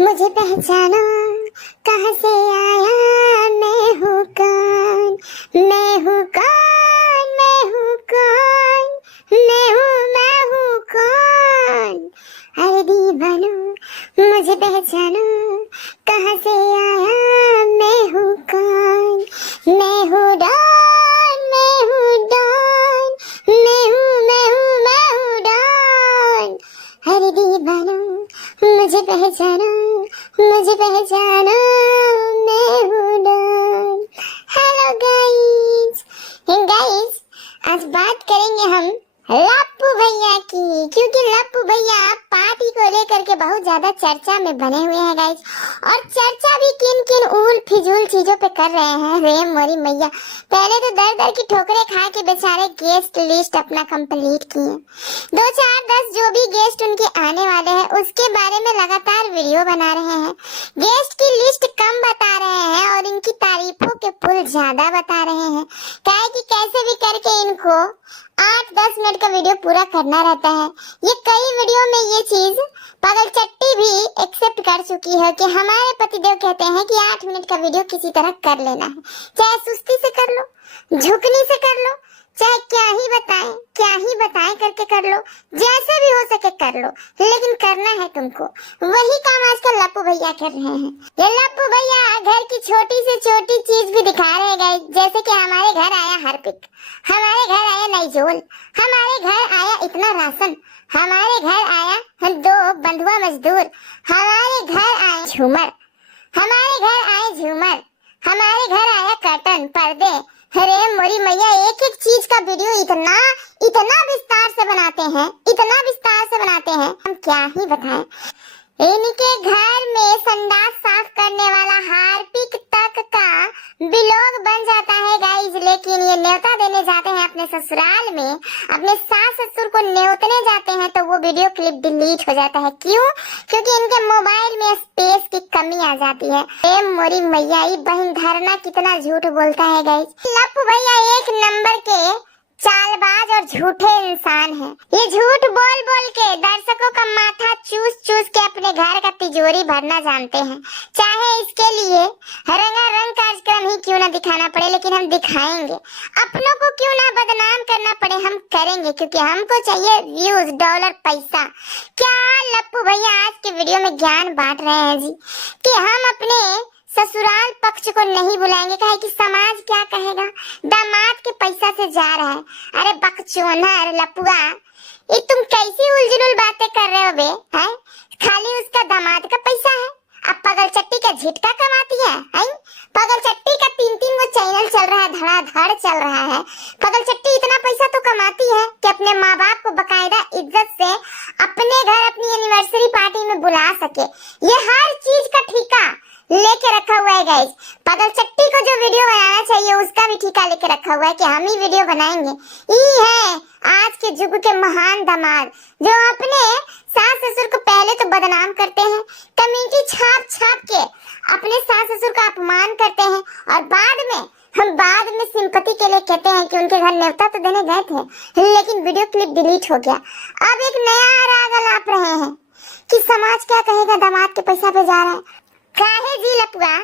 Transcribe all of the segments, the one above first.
मुझे पहचाना, कहाँ से आया, मैं हूँ कौन, मैं हूँ कौन, मैं हूँ कौन, मैं हूँ कौन। अरे दीवानो मुझे पहचानो, कहाँ से आया, मैं हूँ कौन, मैं हूँ डॉन, मैं हूँ डॉन, मैं हूँ डॉन। अरे दीवानो मुझे पहचानो, मुझे पहचानो, मैं हूँ डॉन। हेलो गाइस, गाइस आज बात करेंगे हम लप्पू भैया की, क्योंकि लप्पू भैया पार्टी को लेकर के बहुत ज्यादा चर्चा में बने हुए हैं गाइस। और चर्चा भी किन किन ऊल फिजूल चीजों पे कर रहे हैं। रे मोरी मैया, पहले तो दर दर की ठोकरें खा के बेचारे गेस्ट लिस्ट अपना कंप्लीट किए। 2 4 10 जो भी गेस्ट उनके आने वाले हैं उसके बारे में लगातार वीडियो बना रहे हैं। गेस्ट की लिस्ट कम बता रहे हैं और इनकी तारीफों के पुल ज्यादा बता रहे हैं। क्या कि कैसे भी करके इनको 8-10 मिनट का वीडियो पूरा करना रहता है। ये कई वीडियो में ये चीज पागल चट्टी भी एक्सेप्ट कर चुकी है कि हमारे पतिदेव कहते हैं कि 8 मिनट का वीडियो किसी तरह कर लेना है, चाहे सुस्ती से कर लो, झुकनी से कर लो, चाहे क्या ही बताएं करके कर लो, जैसे भी हो सके कर लो, लेकिन करना है तुमको। वही काम आजकल लप्पू भैया कर रहे हैं। ये लप्पू भैया घर की छोटी से छोटी चीज भी दिखा रहे हैं, जैसे कि हमारे घर आया हार्पिक, हमारे घर आया नाइजोल, हमारे घर आया इतना राशन, हमारे घर आया 2 बंधुआ मजदूर, हमारे घर आए झूमर, हमारे घर आए झूमर, हमारे घर आया कर्टन पर्दे। अरे मोरी मैया, एक एक चीज का वीडियो इतना विस्तार से बनाते हैं, इतना विस्तार से बनाते हैं, हम क्या ही बताएं। इनके घर में संडास साफ करने वाला हार्पिक तक का ब्लॉग बन जाता है गाइस। लेकिन ये न्योता देने जाते हैं अपने ससुराल में, अपने सास ससुर को न्योतने जाते हैं तो वो वीडियो क्लिप डिलीट हो जाता है। क्यों? क्योंकि इनके मोबाइल में स्पेस की कमी आ जाती है। ए मोरी मैया, ये बहन धरना कितना झूठ बोलता है गाइस। लप्पू भैया एक नंबर के चालबाज और झूठे इंसान हैं। ये झूठ बोल बोल के दर्शकों का माथा चूस चूस के अपने घर का तिजोरी भरना जानते हैं। चाहे इसके लिए रंगारंग कार्यक्रम ही क्यों ना दिखाना पड़े, लेकिन हम दिखाएंगे। अपनों को क्यों ना बदनाम करना पड़े, हम करेंगे, क्योंकि हमको चाहिए व्यूज, डॉलर, पैसा। क्या लप्पू भैया आज के वीडियो में ज्ञान बांट रहे हैं जी कि हम अपने ससुराल पक्ष को नहीं बुलाएंगे, कहे कि समाज क्या कहेगा, दामाद के पैसा से जा रहा है। अरे बकचोदर लपुआ, ये तुम कैसी उलझुल बातें कर रहे हो बे? हैं? खाली उसका दामाद का पैसा है, अब पगल चट्टी का झिटका कमाती है। पगल चट्टी का 3-3 वो चैनल चल रहा है, धड़ाधड़ चल रहा है। पगल चट्टी इतना पैसा तो कमाती है कि अपने माँ बाप को बकायदा इज्जत से अपने घर अपनी एनिवर्सरी पार्टी में बुला सके। ये हर चीज का ठेका लेके रखा हुआ है गाइस। पगल चट्टी को जो वीडियो बनाना चाहिए उसका भी ठेका लेके रखा हुआ है कि हम ही वीडियो बनाएंगे। ये है आज के युग के महान दामाद जो अपने सास ससुर को पहले तो बदनाम करते हैं, कमेंटी छाप छाप के अपने सास ससुर का अपमान करते हैं, और बाद में सिंपैथी के लिए कहते हैं कि उनके घर न्योता तो देने गए थे लेकिन वीडियो क्लिप डिलीट हो गया। अब एक नया राग अलाप रहे हैं कि समाज क्या कहेगा, दामाद के पैसा पे जा रहा है। काहे जी लपुआ,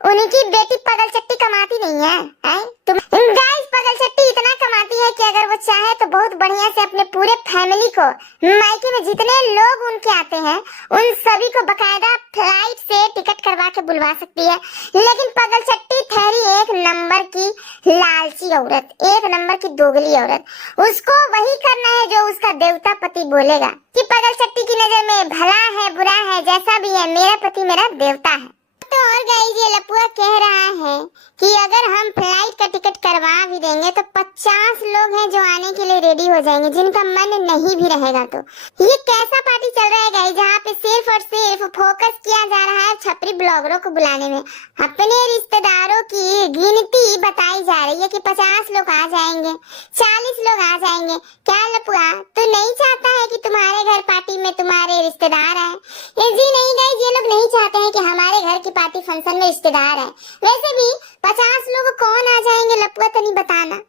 उनकी बेटी पगल चट्टी कमाती नहीं है, तुम गाइस? पगल चट्टी इतना कमाती है कि अगर वो चाहे तो बहुत बढ़िया से अपने पूरे फैमिली को, मायके में जितने लोग उनके आते हैं उन सभी को बकायदा फ्लाइट से टिकट करवा के बुलवा सकती है। लेकिन पगल चट्टी ठहरी एक नंबर की लालची औरत, एक नंबर की दोगली औरत। उसको वही करना है जो उसका देवता पति बोलेगा कि पगल चट्टी की नजर में भला है बुरा है जैसा भी है, मेरा पति मेरा देवता है। तो और गाइस, ये लपुआ कह रहा है कि अगर हम फ्लाइट का टिकट करवा भी देंगे तो 50 लोग हैं जो आने के लिए रेडी हो जाएंगे, जिनका मन नहीं भी रहेगा। तो ये कैसा पार्टी चल रहा है गाइस, जहाँ पे सिर्फ और सिर्फ फोकस किया जा रहा है छपरी ब्लॉगरों को बुलाने में। अपने रिश्तेदारों की गिनती बताई जा रही है कि 50 लोग आ जाएंगे, 40 लोग आ जाएंगे। क्या लपुआ, तू नहीं चाहता है कि तुम्हारे घर पार्टी में तुम्हारे रिश्तेदार आए? जी नहीं गाइस, ये लोग नहीं चाहते हैं कि हमारे घर की पार्टी फंक्शन में रिश्तेदार है। वैसे भी 50 लोग कौन आ जाएंगे लपुआ, तो नहीं बताना ना।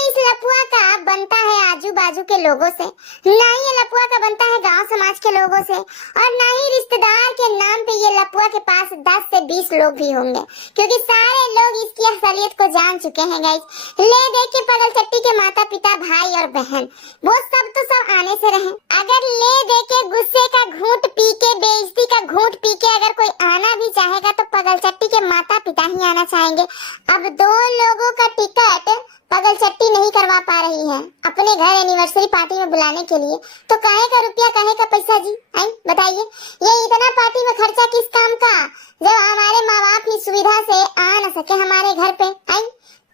इस लपुआ का बनता है आजू बाजू बाजू के लोगों से, ना ही ये लपुआ का बनता है गांव समाज के लोगों से, और ना ही रिश्तेदार के नाम पे ये लपुआ के पास 10 से 20 लोग भी होंगे, क्योंकि सारे लोग इसकी असलियत को जान चुके हैं गाइस। ले दे के पगल चट्टी के माता पिता, भाई और बहन, वो सब तो सब आने से रहे। अगर ले दे के गुस्से का घूंट पी के, बेइज्जती का घूंट पी के अगर कोई आना भी चाहेगा तो पगल चट्टी के माता पिता ही आना चाहेंगे। अब 2 लोगों का टिकट पगल चट्टी नहीं करवा पा रही है अपने घर एनिवर्सरी पार्टी में बुलाने के लिए, तो काहे का रुपया, काहे का पैसा जी? आई बताइए, ये इतना पार्टी में खर्चा किस काम का, जब हमारे माँ बाप ही सुविधा से आ न सके हमारे घर पे। आई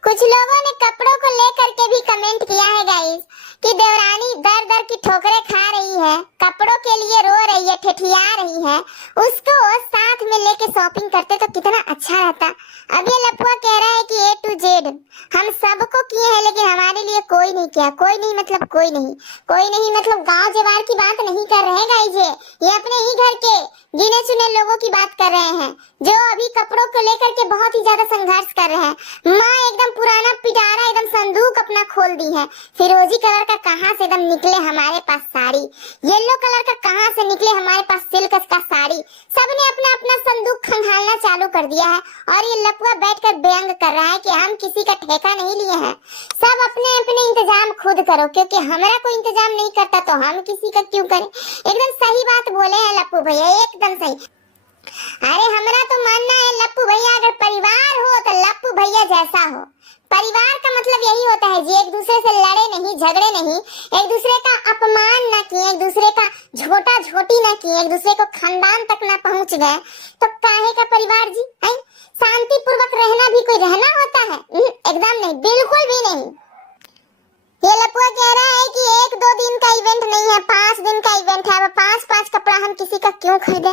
कुछ लोगों ने कपड़ों को लेकर के भी कमेंट किया है गाइस कि देवरानी दर दर की ठोकरें खा रही है, कपड़ों के लिए रो रही है, ठिठिया रही है, उसको साथ में लेके शॉपिंग करते तो कितना अच्छा रहता। अब ये लपुआ कह रहा है कि A to Z हम सबको किए हैं, लेकिन हमारे लिए कोई नहीं किया। कोई नहीं मतलब कोई नहीं, कोई नहीं मतलब गांव जवार की बात नहीं कर रहे गाइस, ये अपने ही घर के गिने चुने लोगों की बात कर रहे हैं, जो अभी कपड़ों को लेकर के बहुत ही ज्यादा संघर्ष कर रहे हैं। माँ एकदम पुराना पिटारा एकदम संदूक अपना खोल दी है, फिरोजी कलर का कहाँ से एकदम निकले हमारे पास साड़ी, येलो कलर का कहाँ से निकले हमारे पास सिल्क का साड़ी, सबने अपना अपना संदूक खंगालना चालू कर दिया है। और ये लपुआ बैठकर व्यंग कर रहा है कि हम किसी का ठेका नहीं लिए हैं, सब अपने अपने इंतजाम खुद करो, क्योंकि हमारा कोई इंतजाम नहीं करता तो हम किसी का क्यों करें। एकदम सही बात बोले हैं लप्पू भैया, एकदम सही। अरे हमारा तो मानना है लप्पू भैया, अगर परिवार हो तो लप्पू भैया जैसा हो। परिवार का मतलब यही होता है जी, एक दूसरे से लड़े नहीं, झगड़े नहीं, एक दूसरे का अपमान ना किए, एक दूसरे का झोटा झोटी ना किए, एक दूसरे को खानदान तक ना पहुंच गए, तो काहे का परिवार जी? शांति पूर्वक रहना भी कोई रहना होता है? एकदम नहीं, बिल्कुल भी नहीं। ये लपुआ कह रहा है कि 1-2 दिन का इवेंट नहीं है, 5 दिन का इवेंट है। अब 5-5 कपड़ा हम किसी का क्यों खरीदे,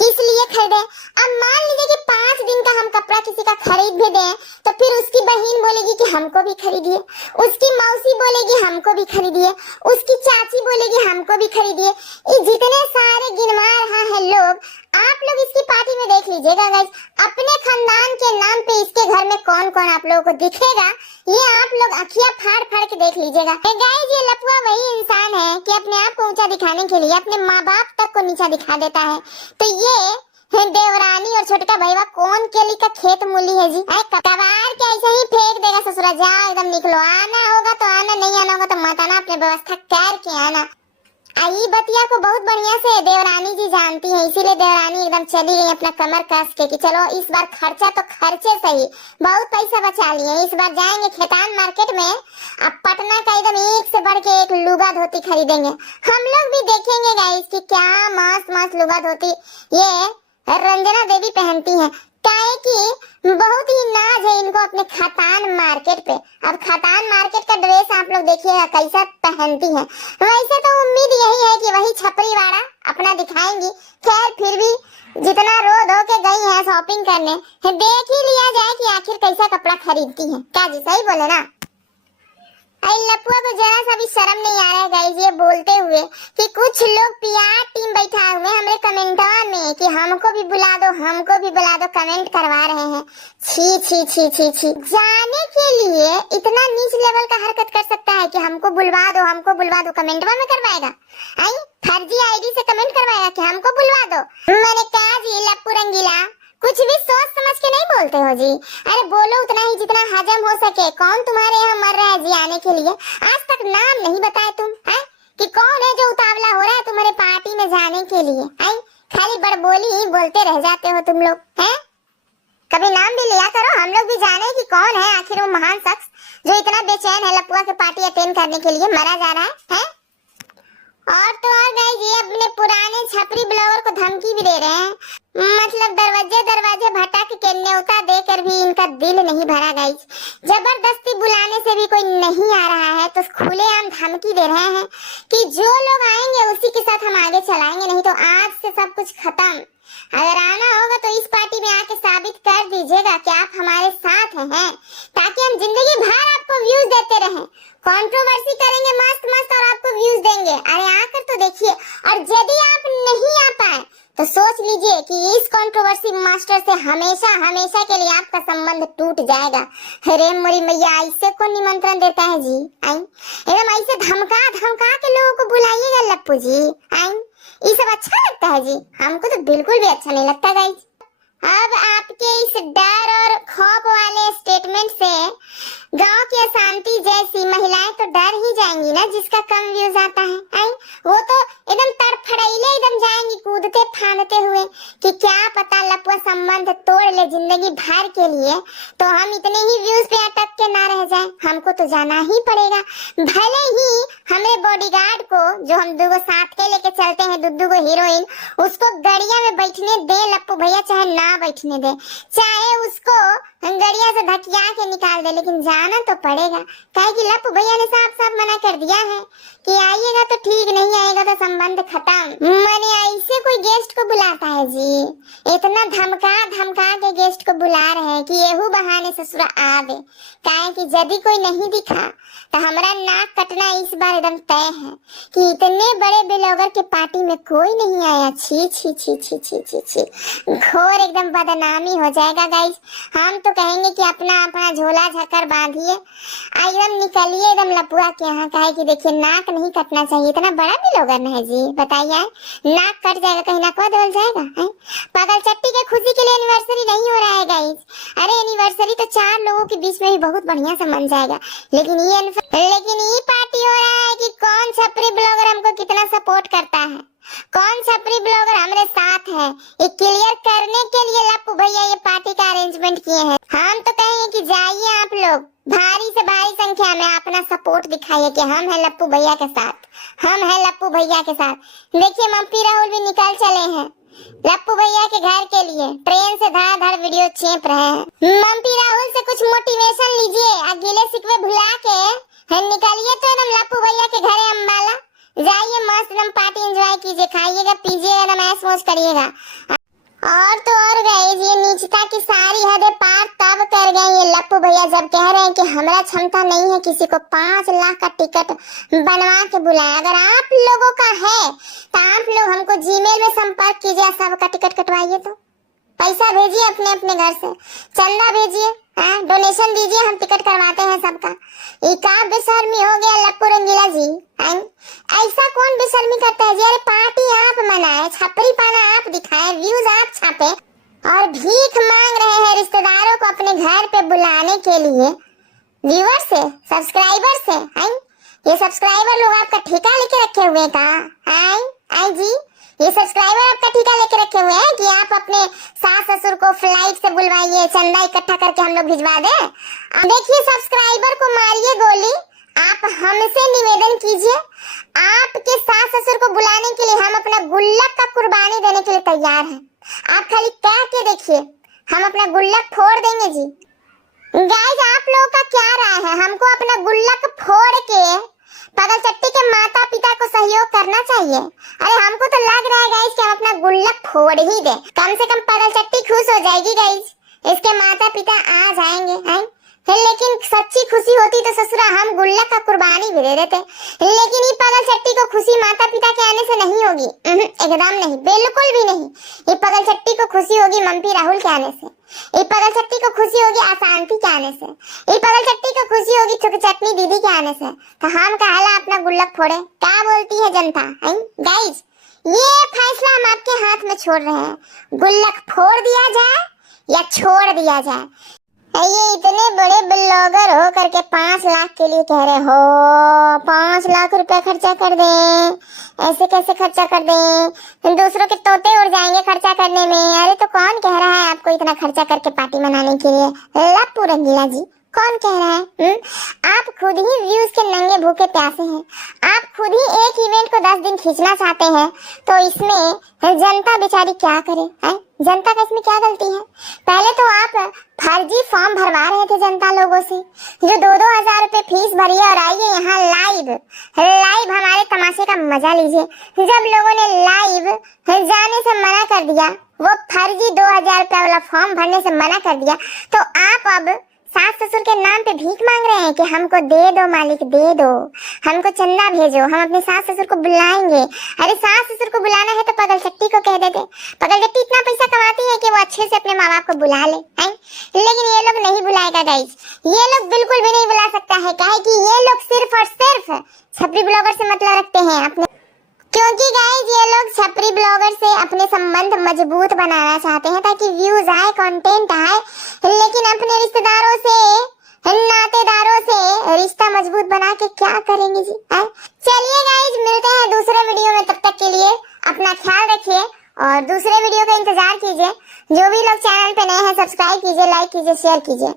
किस लिए खरीदे? अब मान लीजिए कि 5 दिन का हम कपड़ा किसी का खरीद भी दें, तो फिर उसकी बहन बोलेगी कि हमको भी खरीदिए, उसकी मौसी बोलेगी हमको भी खरीदिए, उसकी चाची बोलेगी हमको भी खरीदिए। ये जितने सारे गिनवा रहा है लोग, आप लोग इसकी पार्टी में देख लीजिएगा गाइस, अपने खानदान के नाम पे इसके घर में कौन कौन आप लोगों को दिखेगा, ये आप लोग अखियां फाड़ फाड़ के देख लीजिएगा। गाइस ये लपुआ वही इंसान है कि अपने आप को ऊंचा दिखाने के लिए अपने माँ बाप तक को नीचा दिखा देता है। तो ये देवरानी और छोटका भैया कौन केली का खेत मूली है जी? कबार के ऐसे ही फेंक देगा ससुरा, जाओ एकदम निकलो, आना होगा तो आना, नहीं आना होगा तो मत आना, अपने व्यवस्था करके आना। आई बतिया को बहुत बढ़िया से देवरानी जी जानती है, इसीलिए देवरानी एकदम चली गई अपना कमर कस के कि चलो इस बार खर्चा तो खर्चे सही, बहुत पैसा बचा लिए, इस बार जाएंगे खेतान मार्केट में, अब पटना का एकदम एक से बढ़ के एक लुगा धोती खरीदेंगे। हम लोग भी देखेंगे गाइस कि क्या मस्त मस्त लुगा धोती ये रंजना देवी पहनती है, काहे कि बहुत ही नाज है इनको अपने खतान मार्केट पे। अब खतान मार्केट का ड्रेस आप लोग देखिएगा कैसा पहनती है, वैसे तो उम्मीद यही है कि वही छपरी वाड़ा अपना दिखाएंगी। खैर फिर भी जितना रो धो के गई है शॉपिंग करने, देख ही लिया जाए कि आखिर कैसा कपड़ा खरीदती है। क्या जी सही बोले ना? लपुआ को जरा सा भी शर्म नहीं आ रहा है गाइस ये बोलते हुए कि कुछ लोग पीआर टीम बैठा हुए हमारे कमेंटवा में कि हमको भी बुला दो, हमको भी बुला दो, कमेंट करवा रहे हैं। छी छी छी छी छी, जाने के लिए इतना नीच लेवल का हरकत कर सकता है कि हमको बुलवा दो, हमको बुलवा दो, कमेंटवा में करवाएगा? आई फर्जी आईडी से कमेंट करवाएगा कि हमको बुलवा दो। मैंने कहा जी लप्पू रंगीला कुछ भी सोच समझ के नहीं बोलते हो जी, अरे बोलो उतना ही जितना हजम हो सके। कौन तुम्हारे यहाँ मर रहा है जी आने के लिए? आज तक नाम नहीं बताए तुम हैं कि कौन है जो उतावला हो रहा है तुम्हारे पार्टी में जाने के लिए? हैं खाली बड़बोली ही बोलते रह जाते हो तुम लोग, हैं कभी नाम भी लिया करो, हम लोग भी जाने कि कौन है आखिर वो महान शख्स जो इतना बेचैन है लपुआ के पार्टी अटेंड करने के लिए, मरा जा रहा है? और तो और गाइस ये अपने पुराने छपरी ब्लॉगर को धमकी भी दे रहे हैं, मतलब दरवाजे भटक के न्योता देकर भी इनका दिल नहीं भरा गाइस। जबरदस्ती बुलाने से भी कोई नहीं आ रहा है तो खुलेआम धमकी दे रहे हैं कि जो लोग आएंगे उसी के साथ हम आगे चलाएंगे, नहीं तो आज से सब कुछ खत्म। अगर आना होगा तो इस पार्टी में आके साबित कर दीजिएगा कि आप हमारे साथ हैं, ताकि हम जिंदगी भर आपको व्यूज देते रहें, कंट्रोवर्सी करेंगे मस्त मस्त और आपको व्यूज देंगे। अरे आकर तो देखिए, और यदि आप नहीं आ पाए तो सोच लीजिए कि इस कंट्रोवर्सी मास्टर से हमेशा हमेशा के लिए आपका संबंध टूट जाएगा। अरे मोरी मैया, ऐसे कौन निमंत्रण देता है जी? आई एकदम ऐसे धमका धमका के लोगों को बुलाइएगा लप्पू जी। आई ये सब अच्छा लगता है जी? हमको तो बिल्कुल भी अच्छा नहीं लगता गाइस। अब आपके इस डर और खौफ वाले स्टेटमेंट से गांव की अशांति जैसी महिलाएं तो डर ही जाएंगी ना, जिसका कम व्यूज आता है। आई वो तो एकदम तड़फड़ाइले एकदम जाएंगी कूदते फांदते हुए कि क्या पता लपुआ संबंध तोड़ ले जिंदगी भर के लिए, तो हम इतने ही व्यूज पे अटक के ना रह जाए। हमको तो जाना ही पड़ेगा, भले ही हमें बॉडीगार्ड को जो हम दुगो साथ के लेके चलते हैं, दुद्दू को हीरोइन, उसको गड़िया में बैठने दे लप्पू भैया, चाहे ना बैठने दे, चाहे उसको गड़िया से धकिया के निकाल दे, लेकिन जाना तो पड़ेगा। काहे कि लप्पू भैया ने साफ साफ मना कर दिया है कि आइएगा तो ठीक, नहीं आएगा तो संबंध खत्म। मैंने ऐसे कोई गेस्ट को बुलाता है जी? इतना धमका धमका के गेस्ट को बुला रहे हैं कि येहू बहाने ससुरा आवे। काहे कि यदि कोई नहीं दिखा तो हमारा नाक कटना इस बार एकदम तय है कि इतने बड़े ब्लॉगर के पार्टी में कोई नहीं आया। छी छी छी छी छी छी छी, घोर एकदम बदनामी हो जाएगा गाइस। हम तो कहेंगे कि अपना अपना झोला झकर बांधिए, एकदम निकलिए एकदम लपुआ के यहाँ। काहे कि देखिए नाक नहीं कटना चाहिए, इतना बड़ा ब्लॉगर है जी, बताइए नाक कट जाएगा, कहीं ना कहीं दबल जाएगा। पागल चट्टी के खुशी के लिए एनिवर्सरी नहीं हो रहा है गाइस। अरे एनिवर्सरी तो 4 लोगों के बीच में ही बहुत बढ़िया से मन जाएगा, लेकिन ये पार्टी हो रहा है कि कौन छपरी ब्लॉगर हमको कितना सपोर्ट करता है, कौन छपरी ब्लॉगर हमारे साथ है, ये क्लियर करने के लिए लप्पू भैया ये पार्टी का अरेंजमेंट किए हैं। हम तो कहेंगे कि जाइए आप लोग, भारी से भारी संख्या में अपना सपोर्ट दिखाइए कि हम हैं लप्पू भैया के साथ, हम हैं लप्पू भैया के साथ। देखिए मम्पी राहुल भी निकल चले हैं लप्पू भैया के घर के लिए, ट्रेन से धड़ाधड़ वीडियो चेप रहे हैं। मम्पी राहुल से कुछ मोटिवेशन लीजिए, अकेले सिकवे भुला के निकलिए तो एकदम लप्पू भैया के घरे अम्बाला जाइए, मस्त एकदम पार्टी एंजॉय कीजिए, खाइएगा पीजिएगा, एकदम ऐश मौज करिएगा। और तो और गाइस, ये नीचता की सारी हदें पार तब कर गए ये लप्पू भैया जब कह रहे हैं कि हमारा क्षमता नहीं है किसी को 5 लाख का टिकट बनवा के बुलाए। अगर आप लोगों का है तो आप लोग हमको जीमेल में संपर्क कीजिए, सबका टिकट कटवाइए, तो पैसा भेजिए अपने अपने घर से, चंदा भेजिए, डोनेशन दीजिए, हम टिकट करवाते हैं सबका। इका बेशर्मी हो गया लप्पू रंगीला जी। ऐसा कौन बेशर्मी करता है जी? अरे पार्टी आप मनाए, छपरी पाना आप दिखाए, व्यूज आप छापे, और भीख मांग रहे हैं रिश्तेदारों को अपने घर पे बुलाने के लिए, व्यूअर से, सब्सक्राइबर से। ये सब्सक्राइबर लोग आपका ठेका लेके रखे हुए का? आई जी, ये सब्सक्राइबर आपका ठेका लेके रखे हुए हैं कि आप अपने सास ससुर को फ्लाइट से बुलवाइए, चंदा इकट्ठा करके हम लोग भिजवा दें। देखिए सब्सक्राइबर को मारिए गोली, आप हमसे निवेदन कीजिए, आपके सास ससुर को बुलाने के लिए हम अपना गुल्लक का कुर्बानी देने के लिए तैयार हैं। आप खाली कह के देखिए, हम अपना गुल्लक फोड़ देंगे जी। गाइस आप लोगों का क्या राय है? हमको अपना गुल्लक फोड़ के पागल चट्टी के माता पिता को सहयोग करना चाहिए। अरे हमको तो लग रहा है गाइस कि हम अपना गुल्लक फोड़ ही दे, कम से कम पागल चट्टी खुश हो जाएगी गाइस, इसके माता पिता आ जाएंगे। लेकिन सच्ची खुशी होती तो ससुरा हम गुल्लक का कुर्बानी भी दे देते, लेकिन ये पागल चट्टी को खुशी माता पिता के आने से नहीं होगी, एकदम नहीं, बिल्कुल भी नहीं। ये पागल चट्टी को खुशी होगी मम्पी राहुल के आने से, ये पागल चट्टी को खुशी होगी अशांति के आने से, ये पागल चट्टी को खुशी होगी चटनी दीदी के आने से। तो हम कहला अपना गुल्लक फोड़े, क्या बोलती है जनता? गाइस ये फैसला हम आपके हाथ में छोड़ रहे हैं, गुल्लक फोड़ दिया जाए या छोड़ दिया जाए। ये इतने बड़े ब्लॉगर हो करके 5 लाख के लिए कह रहे हो, 5 लाख रुपया खर्चा कर दें, ऐसे कैसे खर्चा कर दें? दूसरों के तोते उड़ जाएंगे खर्चा करने में। अरे तो कौन कह रहा है आपको इतना खर्चा करके पार्टी मनाने के लिए? लप्पू रंगीला जी कौन कह रहा है? आप खुद ही व्यूज के नंगे भूखे प्यासे हैं, आप खुद ही एक इवेंट को 10 दिन खींचना चाहते हैं, तो इसमें जनता बेचारी क्या करे? जनता का इसमें क्या गलती है? पहले तो आप फर्जी फॉर्म भरवा रहे थे जनता लोगों से, जो 2-2 हजार रुपए फीस भरिए और आइए यहाँ लाइव हमारे तमाशे का मजा लीजिए। जब लोगों ने लाइव जाने से मना कर दिया, वो फर्जी 2000 रुपया वाला फॉर्म भरने से मना कर दिया, तो आप अब सास ससुर के नाम पे भीख मांग रहे हैं कि हमको दे दो मालिक, दे दो, हमको चंदा भेजो, हम अपने सास ससुर को बुलाएंगे। अरे सास ससुर को बुलाना है तो पगलचट्टी को कह देते। पगलचट्टी इतना पैसा कमाती है कि वो अच्छे से अपने माँ बाप को बुला ले, हैं? लेकिन ये लोग नहीं बुलाएगा गाइस, ये लोग बिल्कुल भी नहीं बुला सकता है। काहे कि ये लोग सिर्फ और सिर्फ छपरी ब्लॉगर से मतलब रखते हैं अपने, क्योंकि गाइस ये लोग छपरी ब्लॉगर से अपने संबंध मजबूत बनाना चाहते हैं ताकि व्यूज आए, कंटेंट आए। लेकिन अपने रिश्तेदारों से, नातेदारों से रिश्ता मजबूत बना के क्या करेंगे जी? चलिए गाइस, मिलते हैं दूसरे वीडियो में, तब तक के लिए अपना ख्याल रखिए और दूसरे वीडियो का इंतजार कीजिए। जो भी लोग चैनल पे नए हैं सब्सक्राइब कीजिए, लाइक कीजिए, शेयर कीजिए।